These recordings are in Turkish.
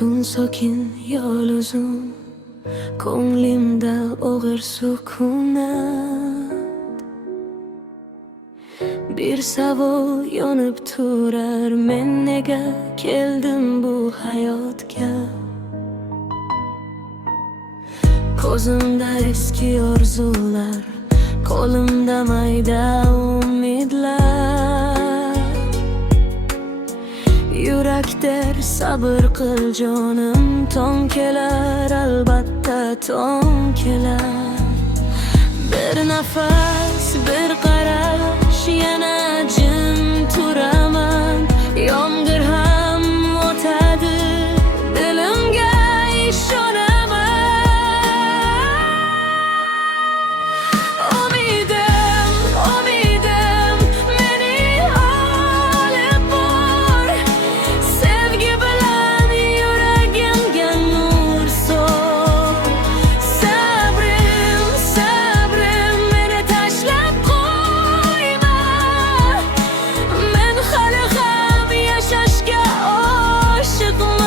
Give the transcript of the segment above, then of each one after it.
tun sokin yo'l uzun, ko'nglimda og'ir sukunat. Bir savol yonib turar, men nega keldim bu hayotga? Ko'zimda eski orzular, qo'limda mayda umidlar. Yurak der sabr qil jonim, tong kelar, albatta tong kelar. Bir nafas, bir qarash, yana jim turaman. Yomg'ir ham o'tadi, dilimga ishonaman. Umidim, umidim, meni olib bor. Sevgi bilan yuragimga nur so'l. Sabrim, sabrim, meni tashlab qo'yma. Men hali ham yashashga oshiqman.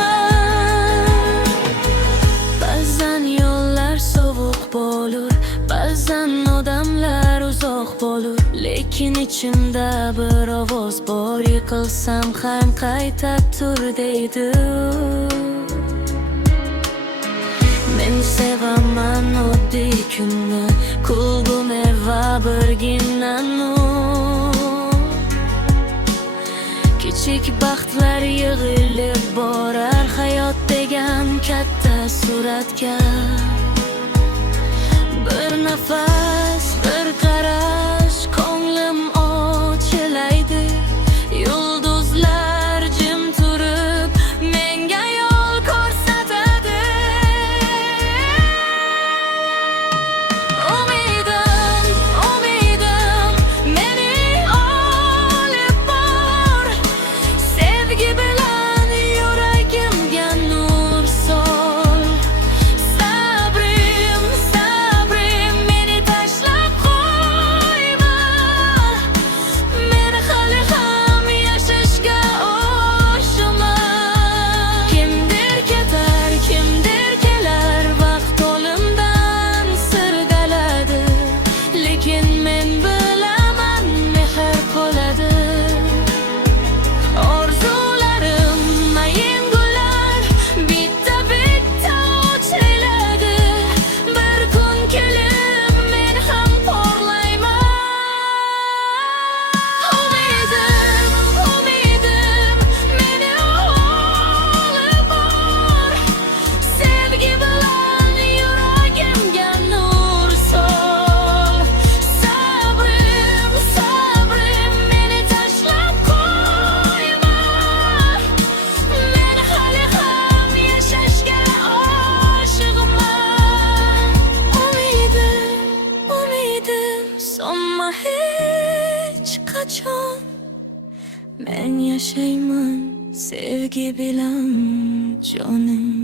Ba'zan yo'llar sovuq bo'lur, ba'zan odamlar uzoq bo'lur, lekin ichimda bir ovoz bor. Yiqilsam ham qayta tur deydi. Men sevaman oddiy kunni, kulguni va birgina nur. Kichik baxtlar yig'ilib borar, hayot degan katta suratga. Bir nafas, bir qarash, ko'nglim ochilaydi. Yulduzlar jim turib menga yo'l ko'rsatadi. Umidim, umidim, meni olib bor. Sevgi bilan yuragimga nur so'l. Sabrim, sabrim, meni tashlab qo'yma. Men hali ham yashashga oshiqman. Kimdir ketar, kimdir kelar, vaqt olimdan sirg'aladi. Lekin men bilaman, mehr qoladi. Orzularim mayin gullar, bitta bitta ochiladi. Bir kun kelib men ham porlayman. Umidim, umidim, meni olib bor. Sevgi bilan yuragimga nur so'l. Sabrim, sabrim, meni tashlab qo'yma. Men hali ham yashashga oshiqman. Umidim, umidim, so'nma hech qachon. Men yashayman sevgi bilan jonim.